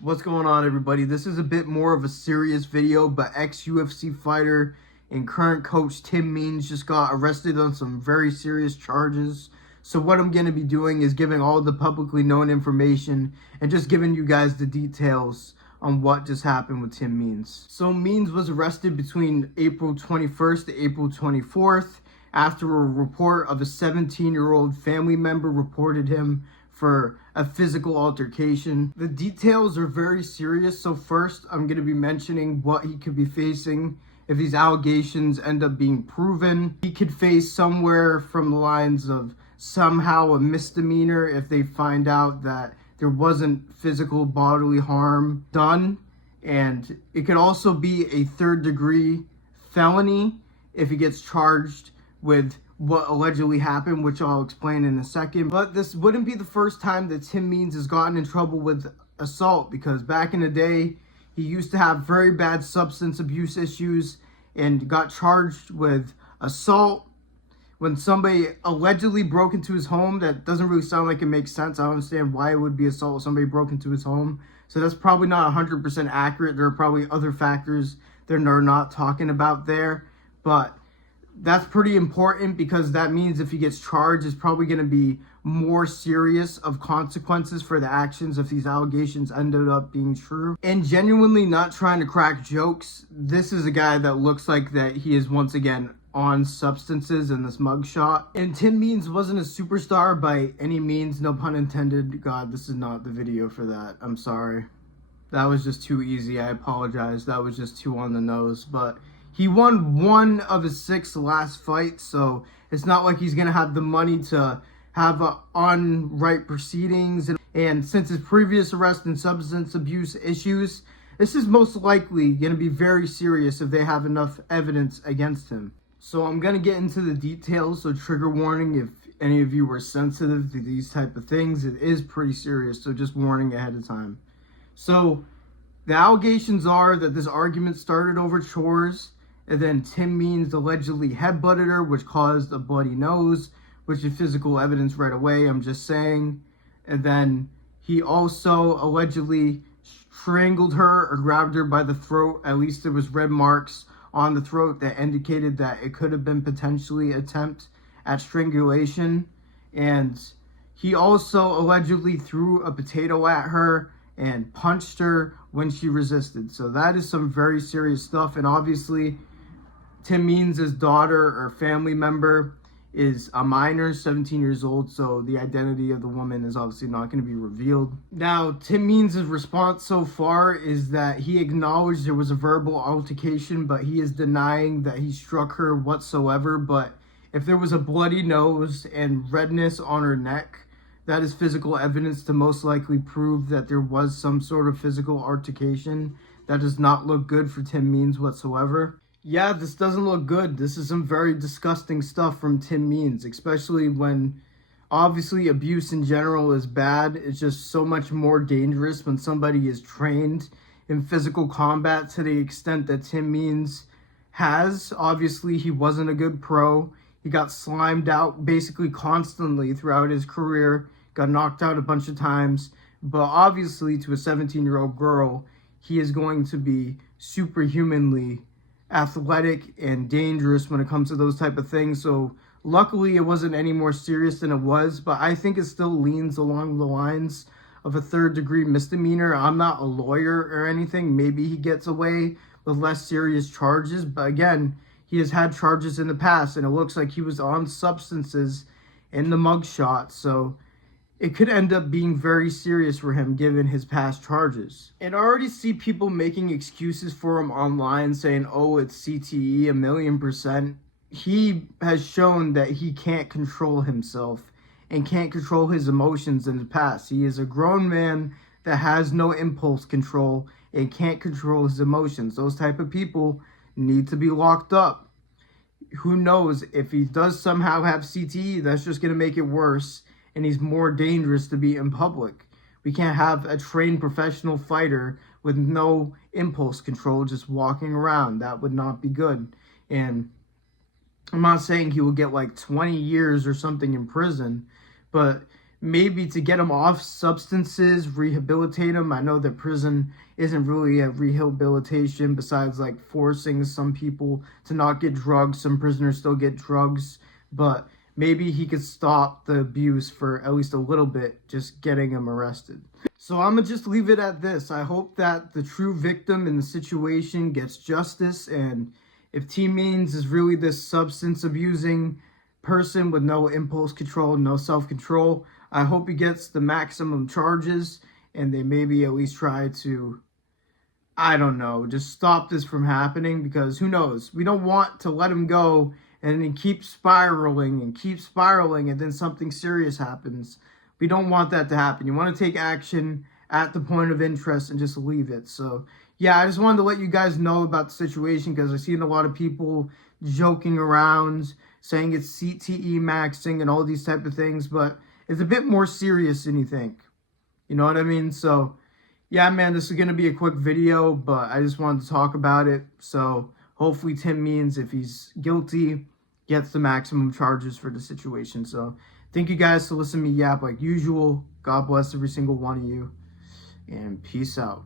What's going on, everybody? This is a bit more of a serious video, but ex-UFC fighter and current coach Tim Means just got arrested on some very serious charges. So what I'm going to be doing is giving all the publicly known information and just giving you guys the details on what just happened with Tim Means. So Means was arrested between April 21st to April 24th after a report of a 17-year-old family member reported him for a physical altercation. The details are very serious, so first I'm going to be mentioning what he could be facing if these allegations end up being proven. He could face somewhere from the lines of somehow a misdemeanor if they find out that there wasn't physical bodily harm done, and it could also be a third-degree felony if he gets charged with what allegedly happened, which I'll explain in a second. But this wouldn't be the first time that Tim Means has gotten in trouble with assault, because back in the day, he used to have very bad substance abuse issues and got charged with assault when somebody allegedly broke into his home. That doesn't really sound like it makes sense. I don't understand why it would be assault if somebody broke into his home. So that's probably not 100% accurate. There are probably other factors that they're not talking about there. But that's pretty important, because that means if he gets charged, it's probably going to be more serious of consequences for the actions if these allegations ended up being true. And genuinely not trying to crack jokes, this is a guy that looks like that he is once again on substances in this mugshot. And Tim Means wasn't a superstar by any means, no pun intended. God, this is not the video for that. I'm sorry. That was just too easy. I apologize. That was just too on the nose. But he won one of his 6 last fights, so it's not like he's going to have the money to have on-right proceedings. And since his previous arrest and substance abuse issues, this is most likely going to be very serious if they have enough evidence against him. So I'm going to get into the details, so trigger warning if any of you are sensitive to these type of things. It is pretty serious, so just warning ahead of time. So the allegations are that this argument started over chores, and then Tim Means allegedly headbutted her, which caused a bloody nose, which is physical evidence right away, I'm just saying. And then he also allegedly strangled her or grabbed her by the throat. At least there was red marks on the throat that indicated that it could have been potentially an attempt at strangulation. And he also allegedly threw a potato at her and punched her when she resisted. So that is some very serious stuff. And obviously, Tim Means' daughter or family member is a minor, 17 years old, so the identity of the woman is obviously not going to be revealed. Now, Tim Means' response so far is that he acknowledged there was a verbal altercation, but he is denying that he struck her whatsoever. But if there was a bloody nose and redness on her neck, that is physical evidence to most likely prove that there was some sort of physical altercation. That does not look good for Tim Means whatsoever. Yeah, this doesn't look good. This is some very disgusting stuff from Tim Means, especially when obviously abuse in general is bad. It's just so much more dangerous when somebody is trained in physical combat to the extent that Tim Means has. Obviously, he wasn't a good pro. He got slimed out basically constantly throughout his career, got knocked out a bunch of times. But obviously, to a 17-year-old girl, he is going to be superhumanly athletic and dangerous when it comes to those type of things. So luckily it wasn't any more serious than it was, but I think it still leans along the lines of a third-degree misdemeanor. I'm not a lawyer or anything. Maybe he gets away with less serious charges, but again, he has had charges in the past, and it looks like he was on substances in the mugshot, so it could end up being very serious for him given his past charges. And I already see people making excuses for him online saying, oh, it's CTE 1,000,000%. He has shown that he can't control himself and can't control his emotions in the past. He is a grown man that has no impulse control and can't control his emotions. Those type of people need to be locked up. Who knows, if he does somehow have CTE, that's just going to make it worse, and he's more dangerous to be in public. We can't have a trained professional fighter with no impulse control just walking around. That would not be good. And I'm not saying he will get like 20 years or something in prison, but maybe to get him off substances, rehabilitate him. I know that prison isn't really a rehabilitation besides like forcing some people to not get drugs. Some prisoners still get drugs, but maybe he could stop the abuse for at least a little bit, just getting him arrested. So I'm gonna just leave it at this. I hope that the true victim in the situation gets justice, and if T Means is really this substance abusing person with no impulse control, no self-control, I hope he gets the maximum charges, and they maybe at least try to, I don't know, just stop this from happening, because who knows? We don't want to let him go and then keep spiraling and then something serious happens. We don't want that to happen. You want to take action at the point of interest and just leave it. So yeah, I just wanted to let you guys know about the situation, because I've seen a lot of people joking around saying it's CTE maxing and all these type of things, but it's a bit more serious than you think. You know what I mean? So yeah, man, this is going to be a quick video, but I just wanted to talk about it. So hopefully Tim Means, if he's guilty, gets the maximum charges for the situation. So thank you guys for listening to me yap like usual. God bless every single one of you, and peace out.